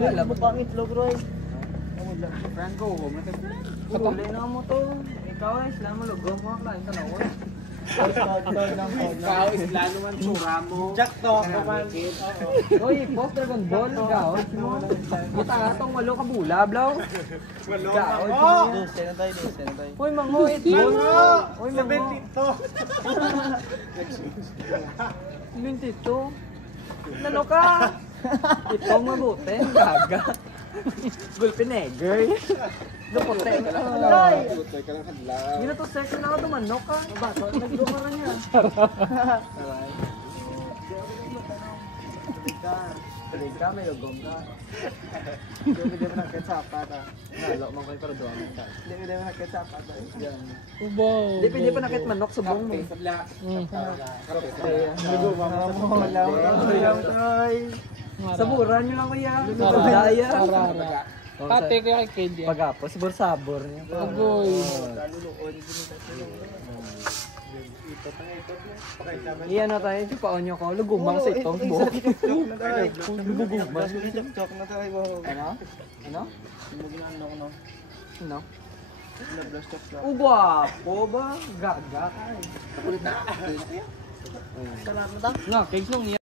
Wala mo pang itlog, Roy. Friend ko, Kulay na mo to. Ikaw ay sila mo lugom mo. Kain ka na, Roy. ikaw, isla naman tsura mo. Jack to, kumakit. Roy, post Dragon Ball. Ikaw, mo. Kita nga tong walo ka bula, blaw. Ikaw, Dose na tayo, dose na tayo. Uy, mango, itlog. Uy, mango. 22. Nano ka? Itong mabuti, gaga. Gulpinegger. Lupote. Ay! Hindi na to second ako tumanok ka. Bato, nagduma na niya. Tuloy ka, may lugom ka. Hindi mo nakitsapa ta. Nalo, mga pero doon. Hindi mo nakitsapa ta. Ubaw. Hindi, pwede pa nakit manok sa buong mo. Saburan nyo lang kuya. Daya. Sarara. Ate ko kay Kid yan. Pagapos, sabor-sabor niya. Agoy. Iyan na tayo, paon nyo ko. Lugumang sa itong buhok. Lugumang. Chok na tayo. Ano? Ano? Ano? Nablas chok na. Gwapo ba? Gaga ka eh. Salamat ah. Nga, cakes nung